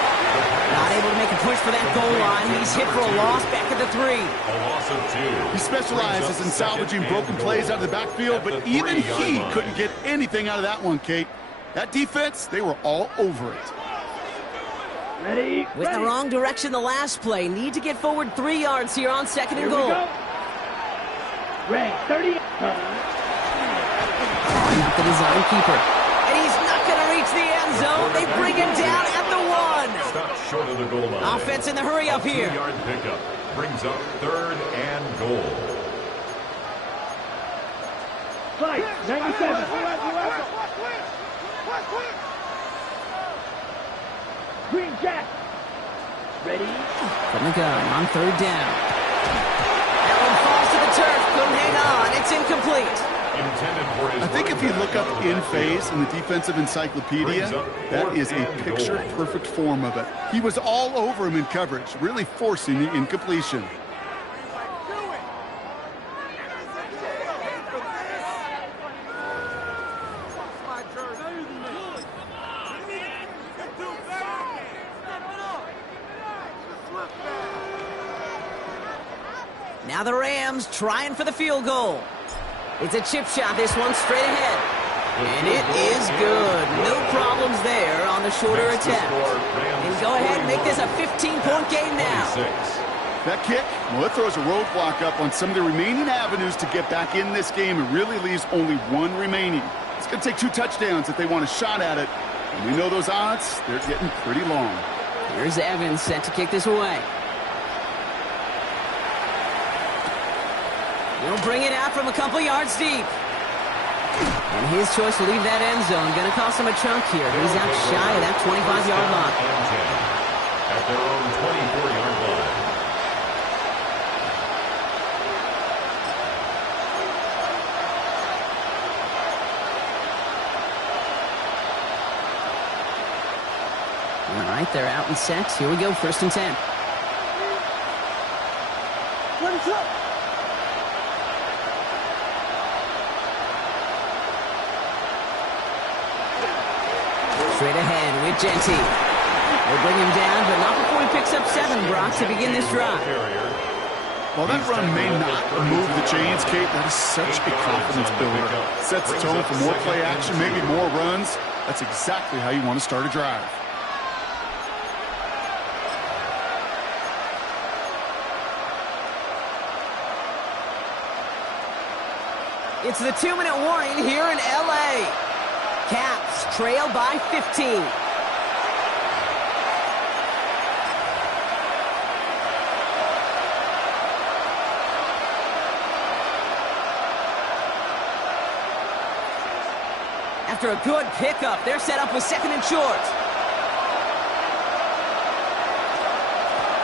Not able to make a push for that goal line. He's hit for a loss back at the 3. A loss of 2. He specializes in salvaging broken plays out of the backfield, but even he couldn't get anything out of that one, Kate. That defense, they were all over it. Ready. With the wrong direction the last play. Need to get forward 3 yards here on 2nd and goal. Ray, 30. Not the design keeper. And he's not going to reach the end zone. They bring him down at the 1. Stopped short of the goal line. Offense in the hurry up here. 2-yard pickup brings up 3rd and goal. Flight, 97. Green Jack. Ready. From the gun on 3rd down. That one falls to the turf. Couldn't hang on. It's incomplete. I think if you look up in phase in the defensive encyclopedia, that is a picture-perfect form of it. He was all over him in coverage, really forcing the incompletion. Now the Rams trying for the field goal. It's a chip shot, this one straight ahead. And it is good. No problems there on the shorter attempt. And go ahead and make this a 15-point game now. That kick, well, it throws a roadblock up on some of the remaining avenues to get back in this game. It really leaves only 1 remaining. It's going to take 2 touchdowns if they want a shot at it. And we know those odds, they're getting pretty long. Here's Evans set to kick this away. He'll bring it out from a couple yards deep. And his choice to leave that end zone going to cost him a chunk here. He's out shy of that 25-yard line. At their own 24-yard line. All right, they're out and set. Here we go, 1st and 10. Straight ahead with Genty. They'll bring him down, but not before he picks up 7, Brock, to begin this drive. While that run may not move the chains, Kate, that is such a confidence builder. Sets the tone for more play action, maybe more runs. That's exactly how you want to start a drive. It's the 2-minute warning here in L.A. Caps trail by 15. After a good pickup, they're set up with second and short.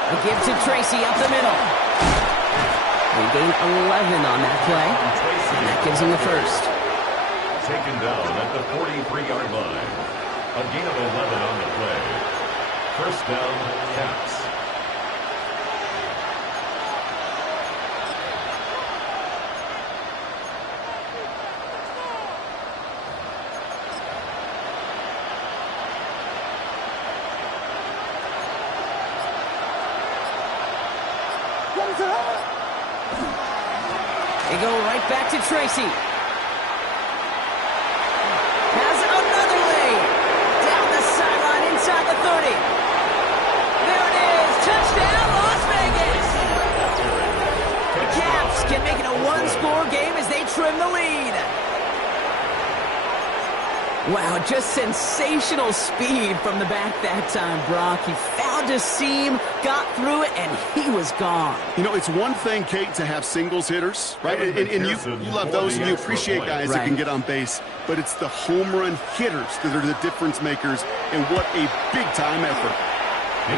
A give to Tracy up the middle. They gain 11 on that play, and that gives them the first. Taken down at the 43-yard line. A gain of 11 on the play. First down, Caps. They go right back to Tracy. Has another lane. Down the sideline inside the 30. There it is. Touchdown, Las Vegas. The Caps can make it a one-score game as they trim the lead. Wow, just sensational speed from the back that time, Brock. He found a seam, got through it, and he was gone. You know, it's one thing, Kate, to have singles hitters, right? And you love those, and you appreciate guys that can get on base. But it's the home run hitters that are the difference makers, and what a big-time effort.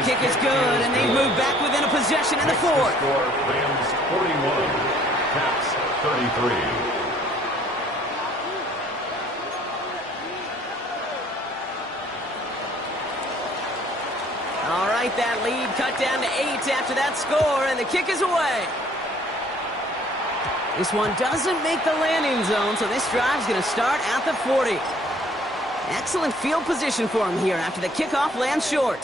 The kick is good, and they move back within a possession in the fourth. Score, Rams 41, Caps 33. All right, that lead cut down to 8 after that score, and the kick is away. This one doesn't make the landing zone, so this drive's going to start at the 40. Excellent field position for him here after the kickoff lands short.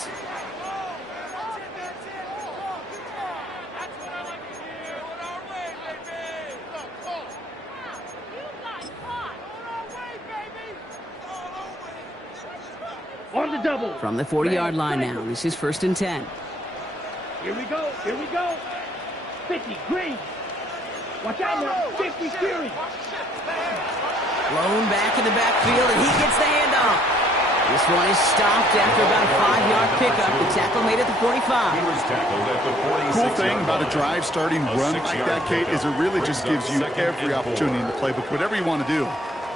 On the double. From the 40-yard line now, this is 1st and 10. Here we go. Here we go. 50, Green. Watch out now. 50, Fury. Blown back in the backfield, and he gets the handoff. This one is stopped after about a 5-yard pickup. The tackle made at the 45. He was tackled at the 46. Cool thing about a drive-starting run like that, Kate, is it really just gives you every opportunity in the playbook, whatever you want to do.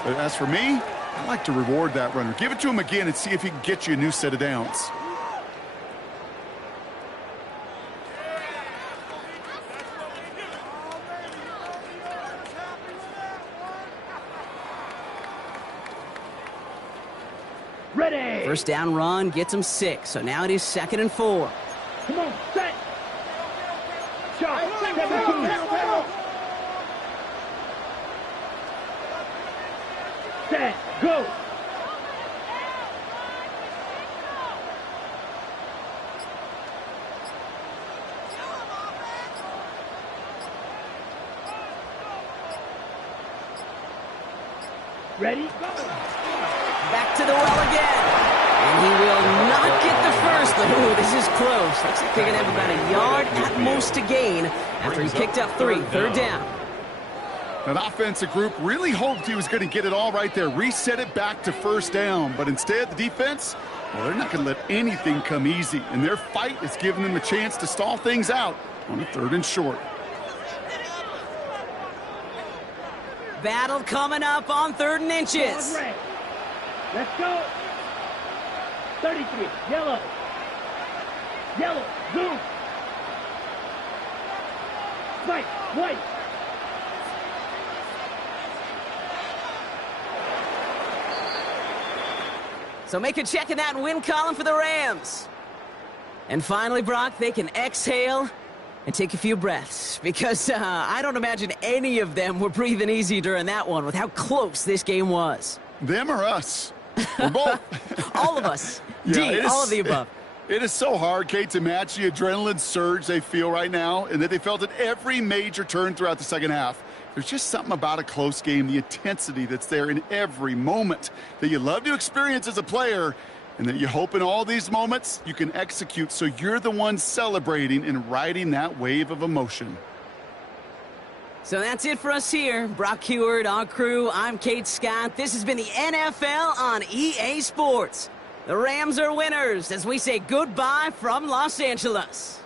But as for me, I like to reward that runner. Give it to him again and see if he can get you a new set of downs. Ready. First down run gets him 6, so now it is 2nd and 4. Come on, set. Shot. 17. Set. Go. Ready? Go. Back to the well again. And he will not get the first. Ooh, this is close. Looks like they're going to have about a yard at most to gain after he picked up 3. 3rd down. That offensive group really hoped he was going to get it all right there, reset it back to 1st down. But instead, the defense, well, they're not going to let anything come easy. And their fight is giving them a chance to stall things out on a 3rd and short. Battle coming up on 3rd and inches. Let's go. 33. Yellow. Yellow. Zoom. Spike. White. So make a check in that win column for the Rams. And finally, Brock, they can exhale and take a few breaths, because I don't imagine any of them were breathing easy during that one with how close this game was. Them or us? We're both. All of us. Yeah, D, all of the above. It is so hard, Kate, to match the adrenaline surge they feel right now, and that they felt at every major turn throughout the second half. There's just something about a close game, the intensity that's there in every moment that you love to experience as a player, and that you hope in all these moments you can execute so you're the one celebrating and riding that wave of emotion. So that's it for us here. Brock Heward, our crew, I'm Kate Scott. This has been the NFL on EA Sports. The Rams are winners as we say goodbye from Los Angeles.